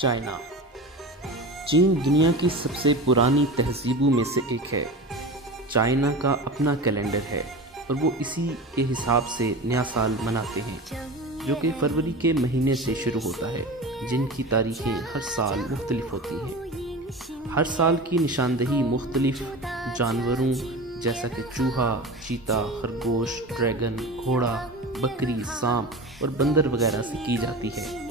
China. चीन दुनिया की सबसे पुरानी तहजीबों में से एक है। चाइना का अपना कैलेंडर है और वो इसी के हिसाब से नया साल मनाते हैं, जो कि फरवरी के महीने से शुरू होता है, जिनकी तारीखें हर साल मुख्तलिफ होती हैं। हर साल की निशानदही मुख्तलिफ जानवरों जैसा कि चूहा, चीता, खरगोश, ड्रैगन, घोड़ा, बकरी, सांप और बंदर वगैरह से की जाती है।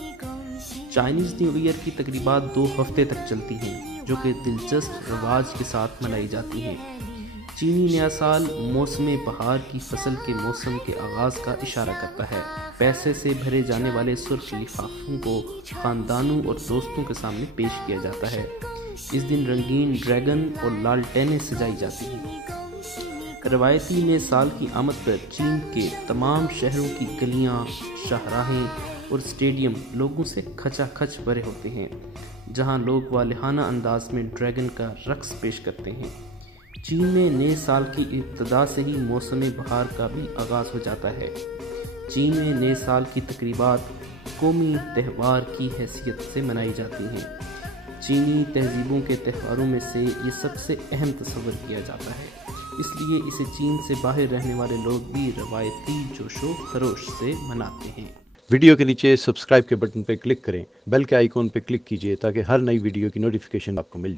चाइनीज़ न्यू ईयर की तकरीबात 2 हफ्ते तक चलती हैं, जो कि दिलचस्प रवाज के साथ मनाई जाती हैं। चीनी नया साल मौसम बहार की फसल के मौसम के आगाज़ का इशारा करता है। पैसे से भरे जाने वाले सुर्ख लिफाफों को ख़ानदानों और दोस्तों के सामने पेश किया जाता है। इस दिन रंगीन ड्रैगन और लालटेनें सजाई जाती हैं। रवायती नए साल की आमद पर चीन के तमाम शहरों की गलियां, शाहराहें और स्टेडियम लोगों से खचाखच भरे होते हैं, जहां लोग वालिहाना अंदाज में ड्रैगन का रक्स पेश करते हैं। चीन में नए साल की इब्तिदा से ही मौसम बहार का भी आगाज़ हो जाता है। चीन में नए साल की तकरीबात कौमी त्यौहार की हैसियत से मनाई जाती हैं। चीनी तहजीबों के त्योहारों में से ये सबसे अहम तस्वर किया जाता है, इसलिए इसे चीन से बाहर रहने वाले लोग भी रवायती जोशो खरोश से मनाते हैं। वीडियो के नीचे सब्सक्राइब के बटन पर क्लिक करें, बेल के आइकॉन पर क्लिक कीजिए ताकि हर नई वीडियो की नोटिफिकेशन आपको मिल जाए।